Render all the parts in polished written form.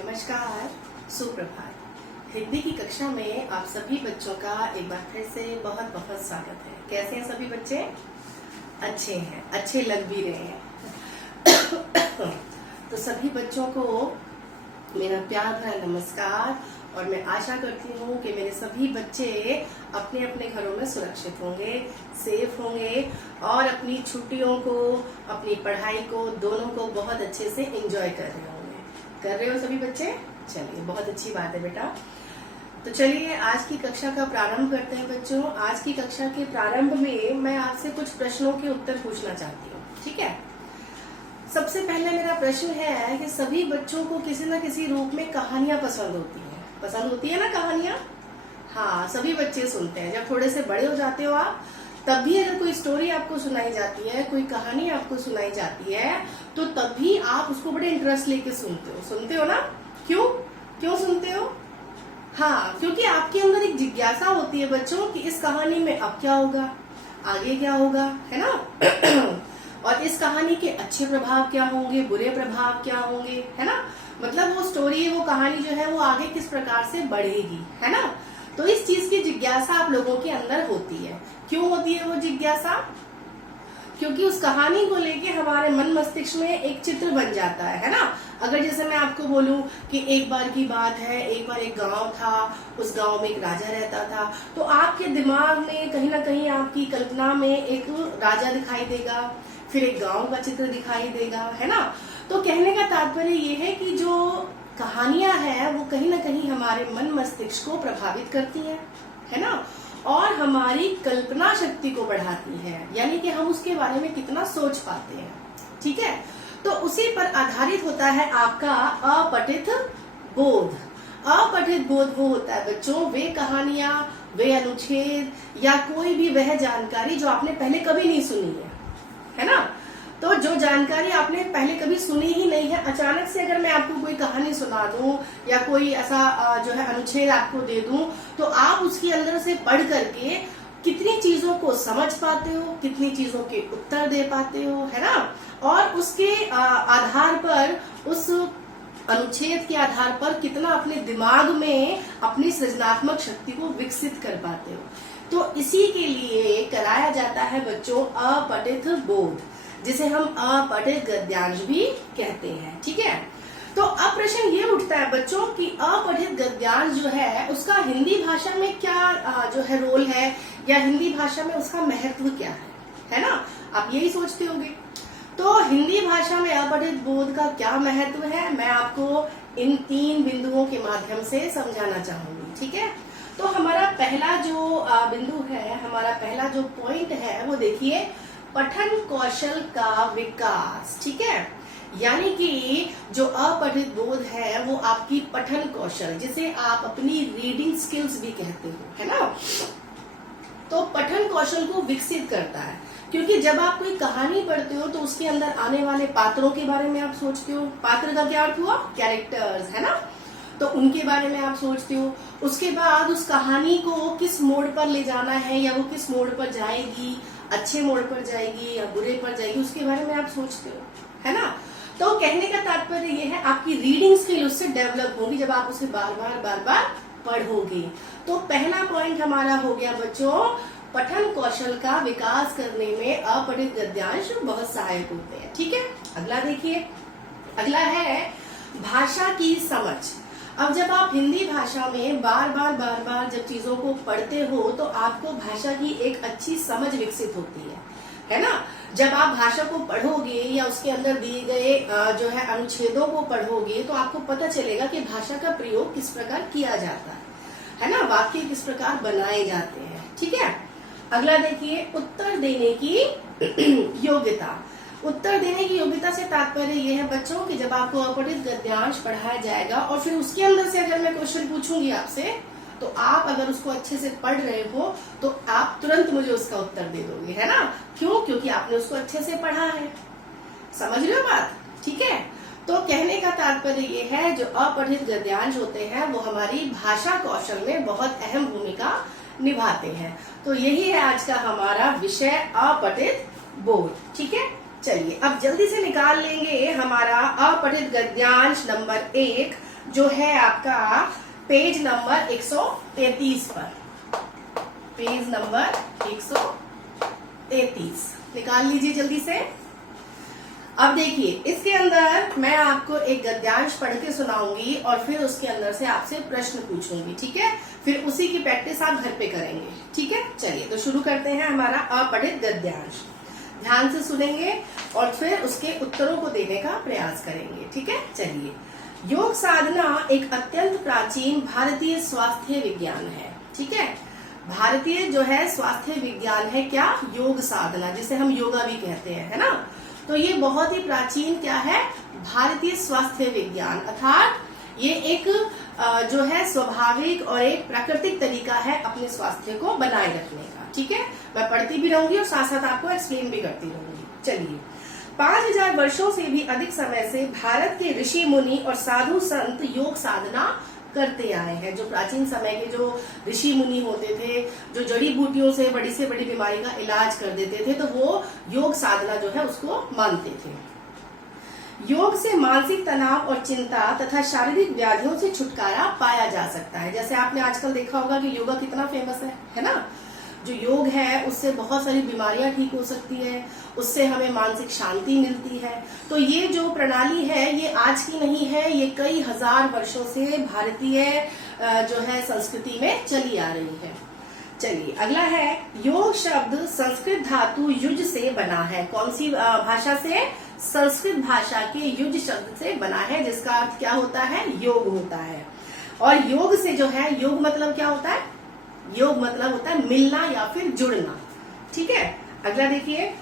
नमस्कार, सुप्रभात। हिंदी की कक्षा में आप सभी बच्चों का एक बार फिर से बहुत बहुत स्वागत है। कैसे हैं सभी बच्चे? अच्छे हैं, अच्छे लग भी रहे हैं। तो सभी बच्चों को मेरा प्यार भरा नमस्कार और मैं आशा करती हूँ कि मेरे सभी बच्चे अपने अपने घरों में सुरक्षित होंगे, सेफ होंगे और अपनी छुट्टियों को, अपनी पढ़ाई को, दोनों को बहुत अच्छे से एंजॉय कर रहे होंगे। कर रहे हो सभी बच्चे? चलिए, बहुत अच्छी बात है बेटा। तो चलिए आज की कक्षा का प्रारंभ करते हैं बच्चों। आज की कक्षा के प्रारंभ में मैं आपसे कुछ प्रश्नों के उत्तर पूछना चाहती हूँ, ठीक है? सबसे पहले मेरा प्रश्न है कि सभी बच्चों को किसी न किसी रूप में कहानियां पसंद होती हैं। पसंद होती है ना कहानियां? हाँ, सभी बच्चे सुनते हैं। जब थोड़े से बड़े हो जाते हो आप, तब भी अगर कोई स्टोरी आपको सुनाई जाती है, कोई कहानी आपको सुनाई जाती है, तो तब भी आप उसको बड़े इंटरेस्ट लेके सुनते हो ना? क्यों सुनते हो? हाँ, क्योंकि आपके अंदर एक जिज्ञासा होती है बच्चों कि इस कहानी में अब क्या होगा, आगे क्या होगा, है ना? और इस कहानी के अच्छे प्रभाव क्या होंगे, बुरे प्रभाव क्या होंगे, है ना? मतलब वो स्टोरी, वो कहानी जो है वो आगे किस प्रकार से बढ़ेगी, है ना? तो इस चीज की जिज्ञासा आप लोगों के अंदर होती है। क्यों होती है वो जिज्ञासा? क्योंकि उस कहानी को लेके हमारे मन मस्तिष्क में एक चित्र बन जाता है ना? अगर जैसे मैं आपको बोलूं कि एक बार की बात है, एक बार एक गांव था, उस गांव में एक राजा रहता था, तो आपके दिमाग में कहीं ना कहीं आपकी कल्पना में एक राजा दिखाई देगा, फिर एक गांव का चित्र दिखाई देगा, है ना? तो कहने का तात्पर्य ये है कि जो कहानियां हैं वो कहीं ना कहीं हमारे मन मस्तिष्क को प्रभावित करती हैं, है ना? और हमारी कल्पना शक्ति को बढ़ाती है, यानी कि हम उसके बारे में कितना सोच पाते हैं, ठीक है? तो उसी पर आधारित होता है आपका अपठित बोध। अपठित बोध वो होता है बच्चों, वे कहानियां, वे अनुच्छेद या कोई भी वह जानकारी जो आपने पहले कभी नहीं सुनी है ना? तो जो जानकारी आपने पहले कभी सुनी ही नहीं है, अचानक से अगर मैं आपको कोई कहानी सुना दूं या कोई ऐसा जो है अनुच्छेद आपको दे दूं, तो आप उसके अंदर से पढ़ करके कितनी चीजों को समझ पाते हो, कितनी चीजों के उत्तर दे पाते हो, है ना? और उसके आधार पर, उस अनुच्छेद के आधार पर कितना अपने दिमाग में अपनी सृजनात्मक शक्ति को विकसित कर पाते हो। तो इसी के लिए कराया जाता है बच्चों अपठित बोध, जिसे हम अपठित गद्यांश भी कहते हैं, ठीक है? तो अब प्रश्न ये उठता है बच्चों कि अपठित गद्यांश जो है उसका हिंदी भाषा में क्या जो है रोल है, या हिंदी भाषा में उसका महत्व क्या है ना? आप यही सोचते होंगे। तो हिंदी भाषा में अपठित बोध का क्या महत्व है, मैं आपको इन 3 बिंदुओं के माध्यम से समझाना चाहूंगी, ठीक है? तो हमारा पहला जो बिंदु है, हमारा पहला जो पॉइंट है, वो देखिए, पठन कौशल का विकास, ठीक है? यानी कि जो अपठित बोध है वो आपकी पठन कौशल, जिसे आप अपनी रीडिंग स्किल्स भी कहते हो, है ना? तो पठन कौशल को विकसित करता है, क्योंकि जब आप कोई कहानी पढ़ते हो तो उसके अंदर आने वाले पात्रों के बारे में आप सोचते हो। पात्र का क्या अर्थ हुआ? कैरेक्टर्स, है ना? तो उनके बारे में आप सोचते हो। उसके बाद उस कहानी को किस मोड़ पर ले जाना है, या वो किस मोड़ पर जाएगी, अच्छे मोड़ पर जाएगी या बुरे पर जाएगी, उसके बारे में आप सोचते हो, है ना? तो कहने का तात्पर्य ये है, आपकी रीडिंग स्किल उससे डेवलप होगी जब आप उसे बार बार पढ़ोगे। तो पहला पॉइंट हमारा हो गया बच्चों, पठन कौशल का विकास करने में अपठित गद्यांश बहुत सहायक होते हैं, ठीक है? अगला देखिए, अगला है भाषा की समझ। अब जब आप हिंदी भाषा में बार बार जब चीजों को पढ़ते हो तो आपको भाषा की एक अच्छी समझ विकसित होती है ना? जब आप भाषा को पढ़ोगे या उसके अंदर दिए गए जो है अनुच्छेदों को पढ़ोगे, तो आपको पता चलेगा कि भाषा का प्रयोग किस प्रकार किया जाता है ना? वाक्य किस प्रकार बनाए जाते हैं, ठीक है? अगला देखिए, उत्तर देने की योग्यता। उत्तर देने की योग्यता से तात्पर्य यह है बच्चों कि जब आपको अपठित गद्यांश पढ़ाया जाएगा और फिर उसके अंदर से अगर मैं क्वेश्चन पूछूंगी आपसे, तो आप अगर उसको अच्छे से पढ़ रहे हो तो आप तुरंत मुझे उसका उत्तर दे दोगे, है ना? क्यों? क्योंकि आपने उसको अच्छे से पढ़ा है। समझ रहे हो बात? ठीक है? तो कहने का तात्पर्य ये है, जो अपठित गद्यांश होते हैं वो हमारी भाषा कौशल में बहुत अहम भूमिका निभाते हैं। तो यही है आज का हमारा विषय, अपठित बोध, ठीक है? चलिए अब जल्दी से निकाल लेंगे हमारा अपठित गद्यांश नंबर 1, जो है आपका पेज नंबर 133 पर, पेज नंबर 133 निकाल लीजिए जल्दी से। अब देखिए, इसके अंदर मैं आपको एक गद्यांश पढ़ के सुनाऊंगी और फिर उसके अंदर से आपसे प्रश्न पूछूंगी, ठीक है? फिर उसी की प्रैक्टिस आप घर पे करेंगे, ठीक है? चलिए तो शुरू करते हैं हमारा अपठित गद्यांश। ध्यान से सुनेंगे और फिर उसके उत्तरों को देने का प्रयास करेंगे, ठीक है? चलिए, योग साधना एक अत्यंत प्राचीन भारतीय स्वास्थ्य विज्ञान है, ठीक है? भारतीय जो है स्वास्थ्य विज्ञान है क्या? योग साधना, जिसे हम योगा भी कहते हैं, है ना? तो ये बहुत ही प्राचीन क्या है? भारतीय स्वास्थ्य विज्ञान, अर्थात ये एक जो है स्वाभाविक और एक प्राकृतिक तरीका है अपने स्वास्थ्य को बनाए रखने का, ठीक है? मैं पढ़ती भी रहूंगी और साथ साथ आपको एक्सप्लेन भी करती रहूंगी। चलिए, 5000 वर्षों से भी अधिक समय से भारत के ऋषि मुनि और साधु संत योग साधना करते आए हैं। जो प्राचीन समय के जो ऋषि मुनि होते थे, जो जड़ी बूटियों से बड़ी बीमारी का इलाज कर देते थे, तो वो योग साधना जो है उसको मानते थे। योग से मानसिक तनाव और चिंता तथा शारीरिक व्याधियों से छुटकारा पाया जा सकता है। जैसे आपने आजकल देखा होगा कि योगा कितना फेमस है ना? जो योग है उससे बहुत सारी बीमारियां ठीक हो सकती है, उससे हमें मानसिक शांति मिलती है। तो ये जो प्रणाली है ये आज की नहीं है, ये कई हजार वर्षों से भारतीय जो है संस्कृति में चली आ रही है। चलिए, अगला है, योग शब्द संस्कृत धातु युज से बना है। कौन सी भाषा से? संस्कृत भाषा के युज शब्द से बना है, जिसका अर्थ क्या होता है? योग होता है। और योग से जो है, योग मतलब क्या होता है? योग मतलब होता है मिलना या फिर जुड़ना, ठीक है? अगला देखिए,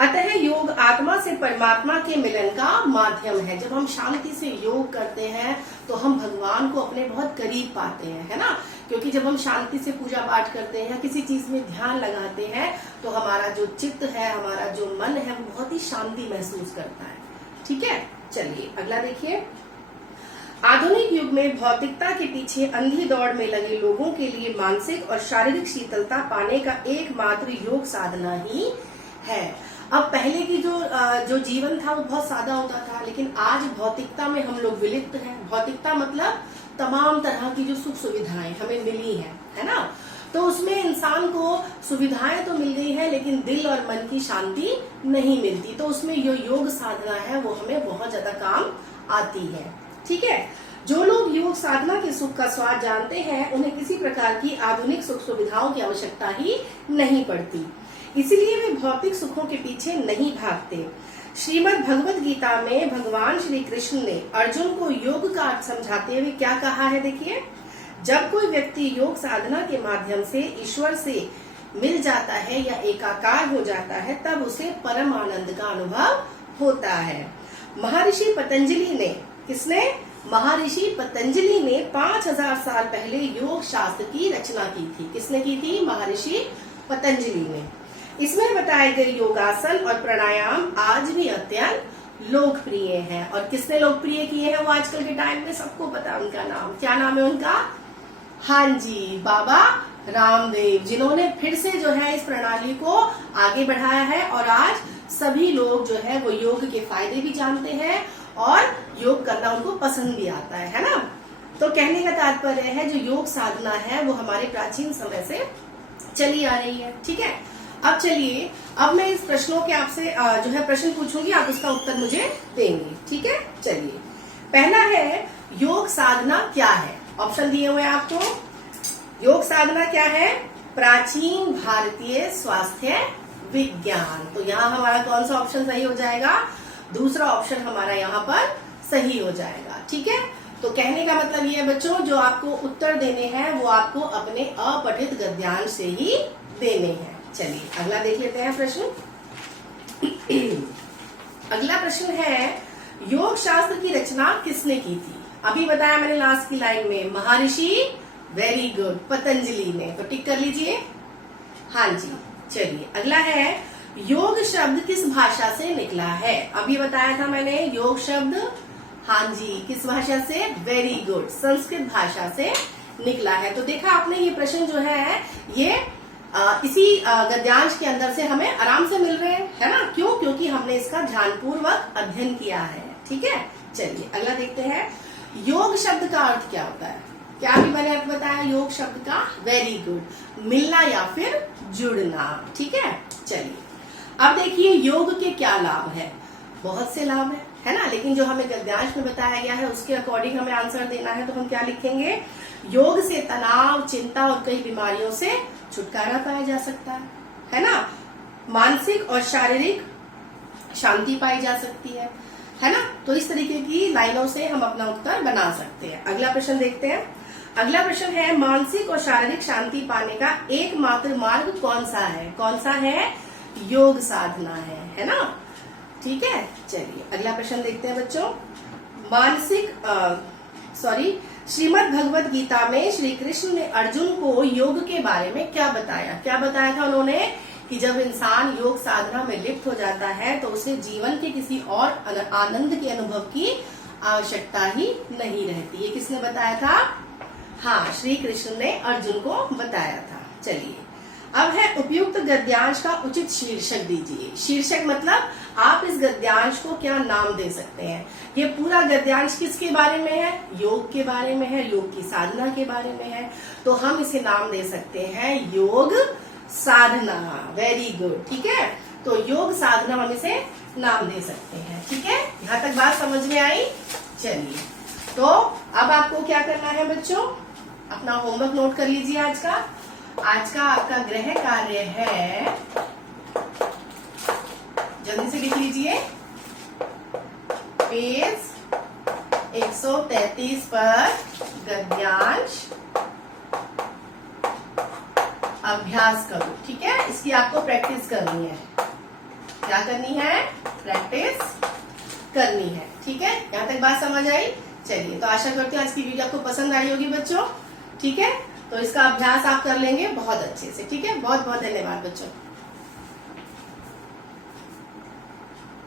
अतः योग आत्मा से परमात्मा के मिलन का माध्यम है। जब हम शांति से योग करते हैं तो हम भगवान को अपने बहुत करीब पाते हैं, है ना? क्योंकि जब हम शांति से पूजा पाठ करते हैं, किसी चीज में ध्यान लगाते हैं, तो हमारा जो चित्त है, हमारा जो मन है, वो बहुत ही शांति महसूस करता है, ठीक है? चलिए, अगला देखिए, आधुनिक युग में भौतिकता के पीछे अंधी दौड़ में लगे लोगों के लिए मानसिक और शारीरिक शीतलता पाने का एकमात्र योग साधना ही है। अब पहले की जो जीवन था वो बहुत सादा होता था, लेकिन आज भौतिकता में हम लोग विलिप्त हैं। भौतिकता मतलब तमाम तरह की जो सुख सुविधाएं हमें मिली हैं, है ना? तो उसमें इंसान को सुविधाएं तो मिल गई है, लेकिन दिल और मन की शांति नहीं मिलती। तो उसमें जो योग साधना है वो हमें बहुत ज्यादा काम आती है, ठीक है? जो लोग योग साधना के सुख का स्वाद जानते हैं, उन्हें किसी प्रकार की आधुनिक सुख सुविधाओं की आवश्यकता ही नहीं पड़ती, इसलिए वे भौतिक सुखों के पीछे नहीं भागते। श्रीमद् भगवत गीता में भगवान श्री कृष्ण ने अर्जुन को योग का अर्थ समझाते हुए क्या कहा है? देखिए, जब कोई व्यक्ति योग साधना के माध्यम से ईश्वर से मिल जाता है या एकाकार हो जाता है, तब उसे परम आनंद का अनुभव होता है। महर्षि पतंजलि ने, किसने? महर्षि पतंजलि ने 5000 साल पहले योग शास्त्र की रचना की थी। किसने की थी? महर्षि पतंजलि ने। इसमें बताए गए योगासन और प्राणायाम आज भी अत्यंत लोकप्रिय हैं। और किसने लोकप्रिय किए हैं वो आजकल के टाइम में? सबको पता उनका नाम। क्या नाम है उनका? हाँ जी, बाबा रामदेव, जिन्होंने फिर से जो है इस प्रणाली को आगे बढ़ाया है और आज सभी लोग जो है वो योग के फायदे भी जानते हैं और योग करना उनको पसंद भी आता है ना? तो कहने का तात्पर्य है, जो योग साधना है वो हमारे प्राचीन समय से चली आ रही है, ठीक है? अब चलिए, अब मैं इस प्रश्नों के आपसे जो है प्रश्न पूछूंगी, आप उसका उत्तर मुझे देंगे, ठीक है? चलिए, पहला है, योग साधना क्या है? ऑप्शन दिए हुए आपको। योग साधना क्या है? प्राचीन भारतीय स्वास्थ्य विज्ञान। तो यहाँ हमारा कौन सा ऑप्शन सही हो जाएगा? दूसरा ऑप्शन हमारा यहाँ पर सही हो जाएगा, ठीक है? तो कहने का मतलब ये है बच्चों, जो आपको उत्तर देने हैं वो आपको अपने अपठित गद्यांश से ही देने हैं। चलिए, अगला देख लेते हैं प्रश्न। अगला प्रश्न है, योग शास्त्र की रचना किसने की थी? अभी बताया मैंने लास्ट की लाइन में, महर्षि, वेरी गुड, पतंजलि ने। तो टिक कर लीजिए। हाँ जी, चलिए, अगला है, योग शब्द किस भाषा से निकला है? अभी बताया था मैंने, योग शब्द, हाँ जी, किस भाषा से? वेरी गुड, संस्कृत भाषा से निकला है। तो देखा आपने, ये प्रश्न जो है ये इसी गद्यांश के अंदर से हमें आराम से मिल रहे हैं, है ना? क्यों? क्योंकि हमने इसका ध्यानपूर्वक अध्ययन किया है, ठीक है? चलिए, अगला देखते हैं, योग शब्द का अर्थ क्या होता है? क्या भी मैंने आपको बताया योग शब्द का? वेरी गुड, मिलना या फिर जुड़ना। ठीक है, चलिए अब देखिए योग के क्या लाभ है। बहुत से लाभ है ना, लेकिन जो हमें गद्यांश में बताया गया है उसके अकॉर्डिंग हमें आंसर देना है। तो हम क्या लिखेंगे? योग से तनाव, चिंता और कई बीमारियों से छुटकारा पाया जा सकता है ना। मानसिक और शारीरिक शांति पाई जा सकती है ना। तो इस तरीके की लाइनों से हम अपना उत्तर बना सकते हैं। अगला प्रश्न देखते हैं। अगला प्रश्न है, मानसिक और शारीरिक शांति पाने का एकमात्र मार्ग कौन सा है? कौन सा है? योग साधना है ना। ठीक है, चलिए अगला प्रश्न देखते हैं बच्चों। श्रीमद् भगवत गीता में श्री कृष्ण ने अर्जुन को योग के बारे में क्या बताया? क्या बताया था उन्होंने? कि जब इंसान योग साधना में लिप्त हो जाता है तो उसे जीवन के किसी और आनंद के अनुभव की आवश्यकता ही नहीं रहती। ये किसने बताया था? हाँ, श्री कृष्ण ने अर्जुन को बताया था। चलिए अब है उपयुक्त गद्यांश का उचित शीर्षक दीजिए। शीर्षक मतलब आप इस गद्यांश को क्या नाम दे सकते हैं? ये पूरा गद्यांश किसके बारे में है? योग के बारे में है, योग की साधना के बारे में है। तो हम इसे नाम दे सकते हैं योग साधना। वेरी गुड, ठीक है। तो योग साधना हम इसे नाम दे सकते हैं। ठीक है, यहाँ तक बात समझ में आई? चलिए तो अब आपको क्या करना है बच्चों? अपना होमवर्क नोट कर लीजिए। आज का आपका गृह कार्य है, जल्दी से लिख लीजिए। पेज 133 पर गद्यांश अभ्यास करो। ठीक है, इसकी आपको प्रैक्टिस करनी है। क्या करनी है? प्रैक्टिस करनी है। ठीक है, यहाँ तक बात समझ आई? चलिए तो आशा करती हूँ आज की वीडियो आपको पसंद आई होगी बच्चों। ठीक है, तो इसका अभ्यास आप कर लेंगे बहुत अच्छे से। ठीक है, बहुत बहुत धन्यवाद बच्चों।